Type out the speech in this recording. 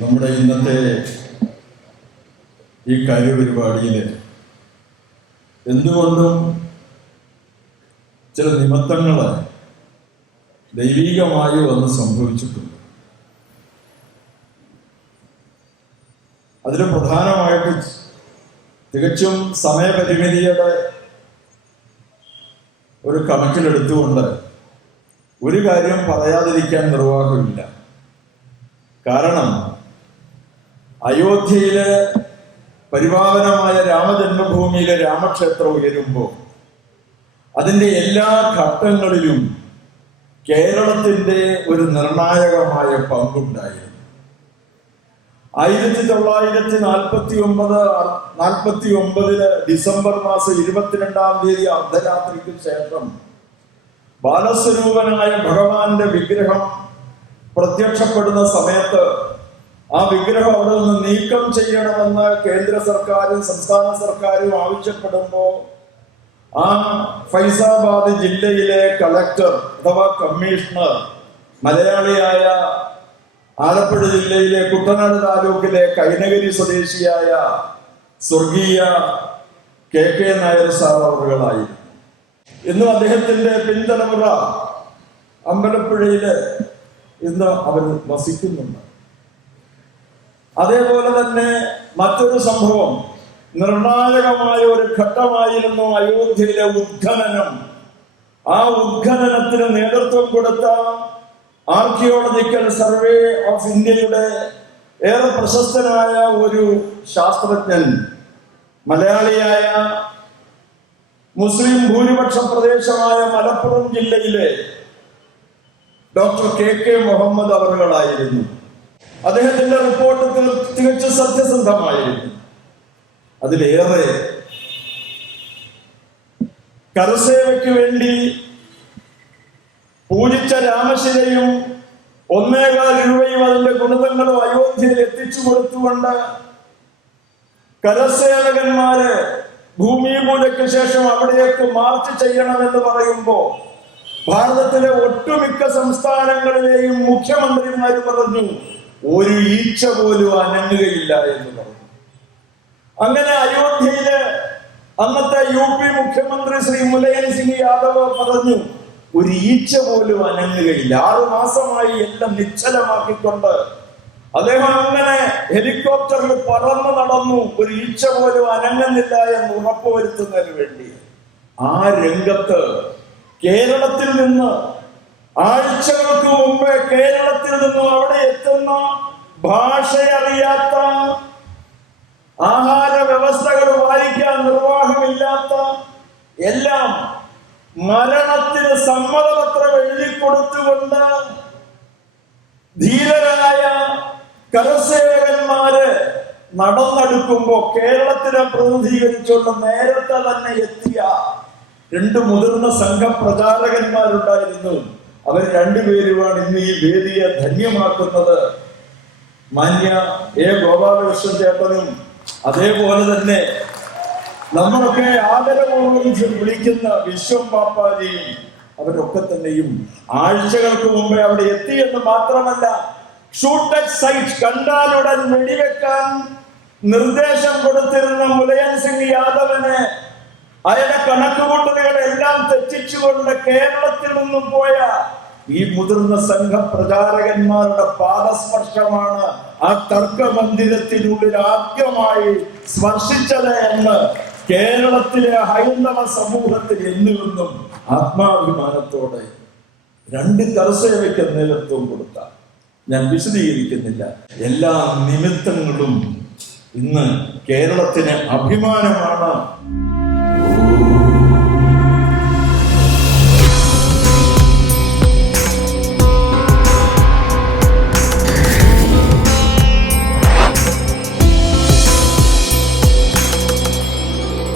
നമ്മുടെ ഇന്നത്തെ ഈ കാര്യപരിപാടിയിൽ എന്തുകൊണ്ടും ചില നിമിത്തങ്ങൾ ദൈവികമായി വന്ന് സംഭവിച്ചിട്ടുണ്ട്. അതിൽ പ്രധാനമായിട്ട് തികച്ചും സമയപരിമിതിയുടെ ഒരു കണക്കിലെടുത്തുകൊണ്ട് ഒരു കാര്യം പറയാതിരിക്കാൻ നിർവാഹമില്ല. കാരണം അയോധ്യയിലെ പരിപാവനമായ രാമജന്മഭൂമിയിലെ രാമക്ഷേത്രം ഉയരുമ്പോൾ അതിന്റെ എല്ലാ ഘട്ടങ്ങളിലും കേരളത്തിന്റെ ഒരു നിർണായകമായ പങ്കുണ്ടായിരുന്നു. ആയിരത്തി തൊള്ളായിരത്തി നാൽപ്പത്തി ഒമ്പത് നാൽപ്പത്തി ഒമ്പതിൽ ഡിസംബർ മാസം ഇരുപത്തിരണ്ടാം തീയതി അർദ്ധരാത്രിക്ക് ശേഷം ബാലസ്വരൂപനായ ഭഗവാന്റെ വിഗ്രഹം പ്രത്യക്ഷപ്പെടുന്ന സമയത്ത് ആ വിഗ്രഹം അവിടെ നിന്ന് നീക്കം ചെയ്യണമെന്ന് കേന്ദ്ര സർക്കാരും സംസ്ഥാന സർക്കാരും ആവശ്യപ്പെടുമ്പോൾ ആ ഫൈസാബാദ് ജില്ലയിലെ കളക്ടർ അഥവാ കമ്മീഷണർ മലയാളിയായ ആലപ്പുഴ ജില്ലയിലെ കുട്ടനാട് താലൂക്കിലെ കൈനഗരി സ്വദേശിയായ സ്വർഗീയ കെ കെ നായർ സാർ അവറുകളായിരുന്നു അദ്ദേഹത്തിന്റെ പിൻതലമുറ അമ്പലപ്പുഴയിൽ ഇന്ന് അവർ വസിക്കുന്നുണ്ട്. അതേപോലെ തന്നെ മറ്റൊരു സംഭവം. നിർണായകമായ ഒരു ഘട്ടമായിരുന്നു അയോധ്യയിലെ ഉദ്ഘനനം ആ ഉദ്ഘനനത്തിന് നേതൃത്വം കൊടുത്ത ആർക്കിയോളജിക്കൽ സർവേ ഓഫ് ഇന്ത്യയുടെ ഏറെ പ്രശസ്തനായ ഒരു ശാസ്ത്രജ്ഞൻ മലയാളിയായ മുസ്ലിം ഭൂരിപക്ഷ പ്രദേശമായ മലപ്പുറം ജില്ലയിലെ ഡോക്ടർ കെ കെ മുഹമ്മദ് അവറുകളായിരുന്നു. അദ്ദേഹത്തിന്റെ റിപ്പോർട്ട് തിക- തികച്ചും സത്യസന്ധമായിരുന്നു. അതിലേറെ കരസേവയ്ക്ക് വേണ്ടി പൂജിച്ച രാമശിലയും ഒന്നേകാൽ രൂപയും അതിന്റെ ഗുണിതങ്ങളും അയോധ്യയിൽ എത്തിച്ചു കൊടുത്തുകൊണ്ട് കരസേവകന്മാര് ഭൂമി പൂജയ്ക്ക് ശേഷം അവിടേക്ക് മാർച്ച് ചെയ്യണമെന്ന് പറയുമ്പോ ഭാരതത്തിലെ ഒട്ടുമിക്ക സംസ്ഥാനങ്ങളിലെയും മുഖ്യമന്ത്രിമാര് പറഞ്ഞു ഒരു ഈച്ച പോലും അനങ്ങുകയില്ല എന്ന് പറഞ്ഞു. അങ്ങനെ അയോധ്യയിലെ അന്നത്തെ യു പി മുഖ്യമന്ത്രി ശ്രീ മുലയൻ സിംഗ് യാദവ് പറഞ്ഞു ഒരു ഈച്ച പോലും അനങ്ങുകയില്ല. ആറു മാസമായി എല്ലാം നിശ്ചലമാക്കിക്കൊണ്ട് അദ്ദേഹം അങ്ങനെ ഹെലികോപ്റ്ററിൽ പറന്നു നടന്നു. ഒരു ഈച്ച പോലും അനങ്ങുന്നില്ല എന്ന് ഉറപ്പുവരുത്തുന്നതിന് വേണ്ടി ആ രംഗത്ത് കേരളത്തിൽ നിന്ന് ആഴ്ചകൾക്ക് മുമ്പ് കേരളത്തിൽ നിന്നും അവിടെ എത്തുന്ന ഭാഷയറിയാത്ത ആഹാര വ്യവസ്ഥകൾ വായിക്കാൻ നിർവാഹമില്ലാത്ത എല്ലാം മരണത്തിന് സമ്മതപത്രം എഴുതിക്കൊടുത്തുകൊണ്ട് ധീരരായ കരസേവകന്മാര് നടന്നെടുക്കുമ്പോ കേരളത്തിനെ പ്രതിനിധീകരിച്ചുകൊണ്ട് നേരത്തെ തന്നെ എത്തിയ രണ്ട് മുതിർന്ന സംഘപ്രചാരകന്മാരുണ്ടായിരുന്നു. അവർ രണ്ടുപേരുമാണ് ഇന്ന് ഈ വേദിയെ ധന്യമാക്കുന്നത്. മാന്യ എ ഗോപാലകൃഷ്ണൻ ചേട്ടനും അതേപോലെ തന്നെ നമ്മളൊക്കെ ആദരപൂർവം വിളിക്കുന്ന വിശ്വം പാപ്പാജിയും അവരൊക്കെ തന്നെയും ആഴ്ചകൾക്ക് മുമ്പേ അവിടെ എത്തിയെന്ന് മാത്രമല്ല ഷൂട്ടഡ് സൈറ്റ് കണ്ടാലുടൻ വെടിവെക്കാൻ നിർദ്ദേശം കൊടുത്തിരുന്ന മുലയൻ സിംഗ് യാദവന് അയാളുടെ കണക്കുകൂട്ടലുകളെല്ലാം തെറ്റിച്ചുകൊണ്ട് കേരളത്തിൽ നിന്നും പോയ ഈ മുതിർന്ന സംഘ പ്രചാരകന്മാരുടെ പാദസ്പർശമാണ് ആ തർക്ക മന്ദിരത്തിനുള്ളിൽ ആദ്യമായി സ്പർശിച്ചത് എന്ന് കേരളത്തിലെ ഹൈന്ദവ സമൂഹത്തിൽ എന്നിരുന്നും ആത്മാഭിമാനത്തോടെ രണ്ട് കർസേവയ്ക്ക് നേതൃത്വം കൊടുത്ത. ഞാൻ വിശദീകരിക്കുന്നില്ല. എല്ലാ നിമിത്തങ്ങളും ഇന്ന് കേരളത്തിന് അഭിമാനമാണ്.